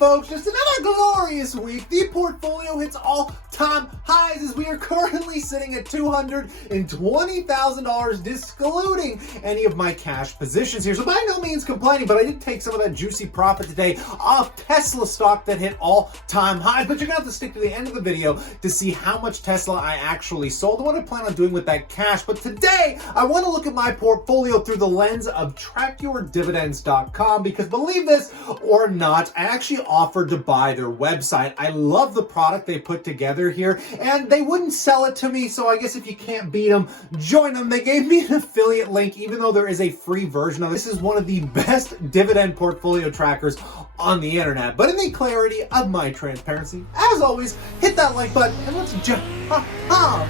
folks, just another glorious week. The portfolio hits all-time highs as we are currently sitting at $220,000, excluding any of my cash positions here. So by no means complaining, but I did take some of that juicy profit today off Tesla stock that hit all-time highs. But you're gonna have to stick to the end of the video to see how much Tesla I actually sold and what I plan on doing with that cash. But today, I want to look at my portfolio through the lens of trackyourdividends.com because believe this or not, I actually offered to buy their website. I love the product they put together here, and they wouldn't sell it to me, so I guess if you can't beat them, join them. They gave me an affiliate link, even though there is a free version of it. This is one of the best dividend portfolio trackers on the internet. But in the clarity of my transparency, as always, hit that like button and let's jump right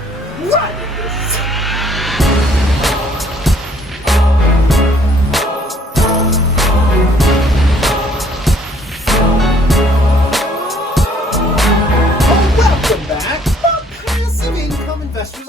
into this. Welcome back, passive income investors.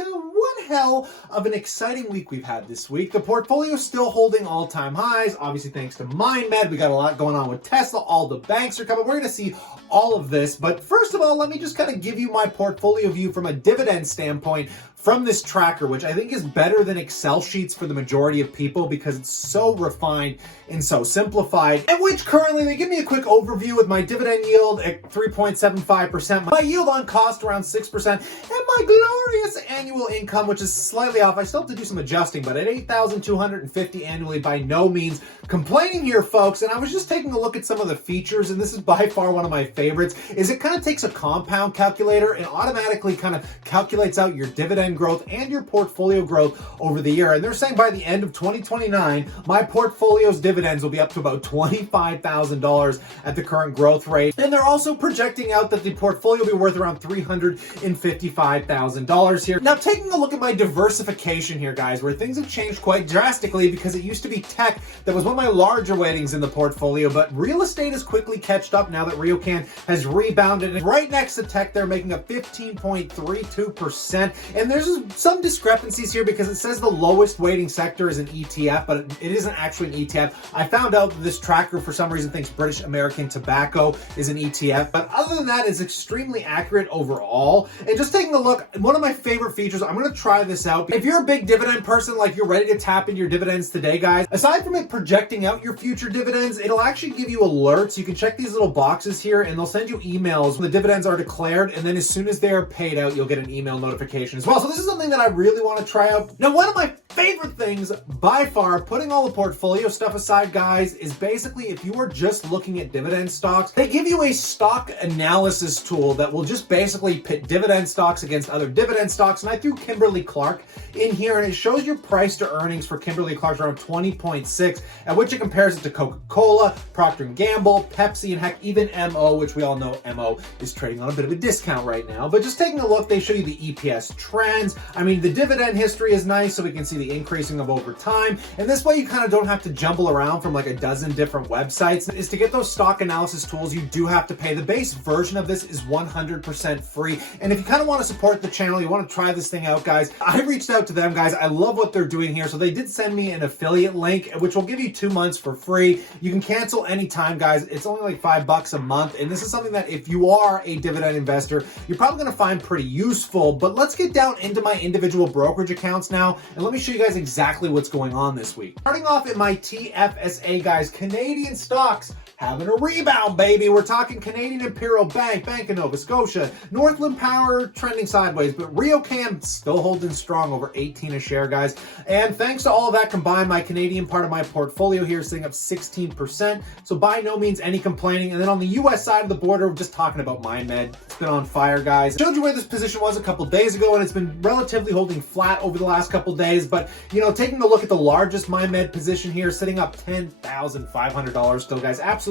One hell of an exciting week we've had this week. The portfolio is still holding all-time highs, obviously thanks to MindMed. We got a lot going on with Tesla. All the banks are coming. We're going to see all of this. But first of all, let me just kind of give you my portfolio view from a dividend standpoint from this tracker, which I think is better than Excel sheets for the majority of people because it's so refined and so simplified, and which currently they give me a quick overview with my dividend yield at 3.75%, my yield on cost around 6%, and my glorious annual income, which is slightly off. I still have to do some adjusting, but at $8,250 annually, by no means complaining here, folks. And I was just taking a look at some of the features, and this is by far one of my favorites, is it kind of takes a compound calculator and automatically kind of calculates out your dividend growth and your portfolio growth over the year. And they're saying by the end of 2029, my portfolio's dividends will be up to about $25,000 at the current growth rate. And they're also projecting out that the portfolio will be worth around $355,000 here. Now, taking a look at my diversification here, guys, where things have changed quite drastically because it used to be tech that was one of my larger weightings in the portfolio, but real estate has quickly catched up now that RioCan has rebounded. And right next to tech, they're making a 15.32%. And there's some discrepancies here because it says the lowest weighting sector is an ETF, but it isn't actually an ETF. I found out that this tracker for some reason thinks British American Tobacco is an ETF, but other than that, it's extremely accurate overall. And just taking a look, one of my favorite features, I'm going to try this out. If you're a big dividend person, like you're ready to tap into your dividends today, guys, aside from it projecting out your future dividends, it'll actually give you alerts. You can check these little boxes here and they'll send you emails when the dividends are declared, and then as soon as they're paid out, you'll get an email notification as well. So this is something that I really want to try out. Now, one of my favorite things by far, putting all the portfolio stuff aside, guys, is basically if you are just looking at dividend stocks, they give you a stock analysis tool that will just basically pit dividend stocks against other dividend stocks. And I threw Kimberly-Clark in here, and it shows your price to earnings for Kimberly-Clark around 20.6, at which it compares it to Coca-Cola, Procter & Gamble, Pepsi, and heck, even MO, which we all know MO is trading on a bit of a discount right now. But just taking a look, they show you the EPS trends. I mean, the dividend history is nice, so we can see the increasing of over time. And this way, you kind of don't have to jumble around from like a dozen different websites. Is to get those stock analysis tools, you do have to pay. The base version of this is 100% free. And if you kind of want to support the channel, you want to try this thing out, guys, I reached out to them, guys. I love what they're doing here. So they did send me an affiliate link, which will give you 2 months for free. You can cancel anytime, guys. It's only like $5 a month. And this is something that if you are a dividend investor, you're probably going to find pretty useful. But let's get down into my individual brokerage accounts now, and let me show you guys exactly what's going on this week. Starting off in my TFSA, guys, Canadian stocks having a rebound, baby. We're talking Canadian Imperial Bank, Bank of Nova Scotia, Northland Power trending sideways, but RioCan still holding strong, over 18 a share, guys. And thanks to all of that combined, my Canadian part of my portfolio here is sitting up 16%. So by no means any complaining. And then on the US side of the border, we're just talking about MindMed. It's been on fire, guys. I showed you where this position was a couple days ago, and it's been relatively holding flat over the last couple days. But, you know, taking a look at the largest MindMed position here, sitting up $10,500 still, guys. Absolutely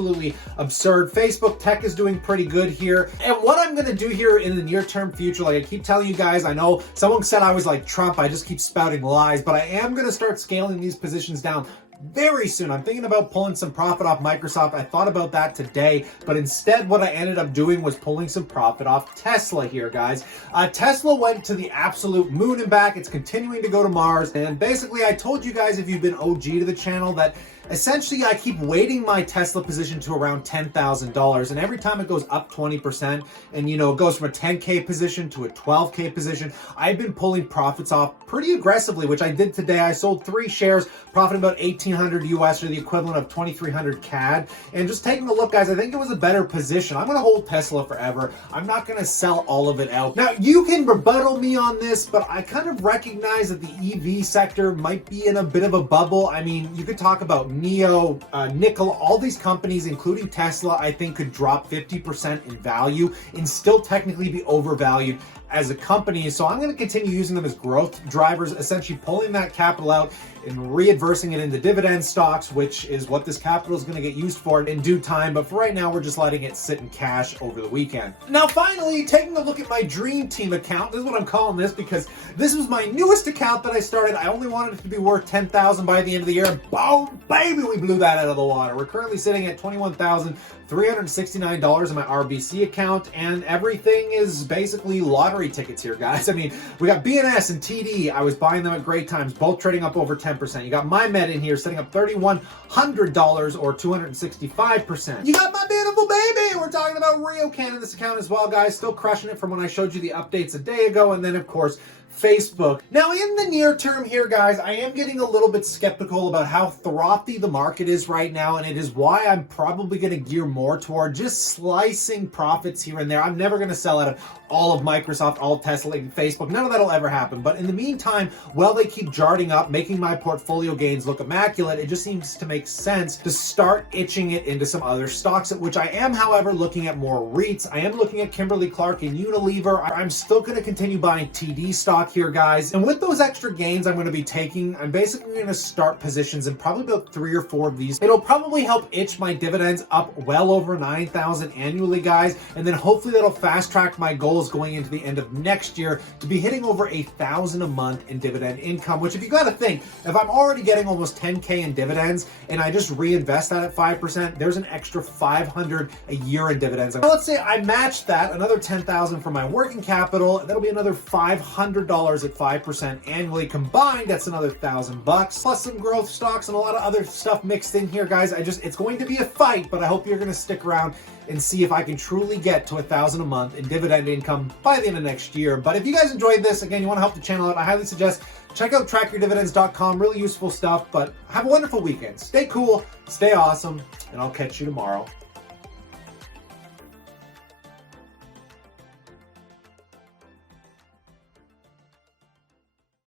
absurd. Facebook tech is doing pretty good here. And what I'm going to do here in the near-term future, like I keep telling you guys, I know someone said I was like Trump, I just keep spouting lies, but I am going to start scaling these positions down very soon. I'm thinking about pulling some profit off Microsoft. I thought about that today, but instead what I ended up doing was pulling some profit off Tesla here, guys. Tesla went to the absolute moon and back. It's continuing to go to Mars. And basically, I told you guys, if you've been OG to the channel, that Essentially, I keep weighting my Tesla position to around $10,000, and every time it goes up 20%, and it goes from a 10K position to a 12K position, I've been pulling profits off pretty aggressively, which I did today. I sold 3 shares, profiting about 1,800 US, or the equivalent of 2,300 CAD. And just taking a look, guys, I think it was a better position. I'm going to hold Tesla forever. I'm not going to sell all of it out. Now, you can rebuttal me on this, but I kind of recognize that the EV sector might be in a bit of a bubble. I mean, you could talk about NIO, Nickel, all these companies, including Tesla, I think could drop 50% in value and still technically be overvalued as a company. So I'm going to continue using them as growth drivers, essentially pulling that capital out and readversing it into dividend stocks, which is what this capital is going to get used for in due time. But for right now, we're just letting it sit in cash over the weekend. Now, finally, taking a look at my Dream Team account. This is what I'm calling this because this was my newest account that I started. I only wanted it to be worth $10,000 by the end of the year. Boom, baby, we blew that out of the water. We're currently sitting at $21,369 in my RBC account, and everything is basically lottery tickets here, guys. I mean, we got BNS and TD. I was buying them at great times, both trading up over 10%. You got MyMed in here setting up $3,100 or 265%. You got my beautiful baby. We're talking about RioCan in this account as well, guys. Still crushing it from when I showed you the updates a day ago. And then, of course, Facebook. Now, in the near term here, guys, I am getting a little bit skeptical about how frothy the market is right now, and it is why I'm probably going to gear more toward just slicing profits here and there. I'm never going to sell out of all of Microsoft, all of Tesla, and Facebook. None of that will ever happen. But in the meantime, while they keep jarting up, making my portfolio gains look immaculate, it just seems to make sense to start itching it into some other stocks, which I am, however, looking at more REITs. I am looking at Kimberly-Clark and Unilever. I'm still going to continue buying TD stock here, guys. And with those extra gains I'm going to be taking, I'm basically going to start positions in probably about 3 or 4 of these. It'll probably help itch my dividends up well over 9,000 annually, guys. And then hopefully that'll fast track my goals going into the end of next year to be hitting over 1,000 a month in dividend income, which, if you got to think, if I'm already getting almost 10K in dividends and I just reinvest that at 5%, there's an extra 500 a year in dividends. Now, let's say I match that, another 10,000 for my working capital, that'll be another $500 at 5% annually. Combined, that's another $1,000 plus some growth stocks and a lot of other stuff mixed in here, guys. It's going to be a fight, but I hope you're going to stick around and see if I can truly get to 1,000 a month in dividend income by the end of next year. But if you guys enjoyed this, again, you want to help the channel out, I highly suggest check out trackyourdividends.com. Really useful stuff, but have a wonderful weekend. Stay cool, stay awesome, and I'll catch you tomorrow.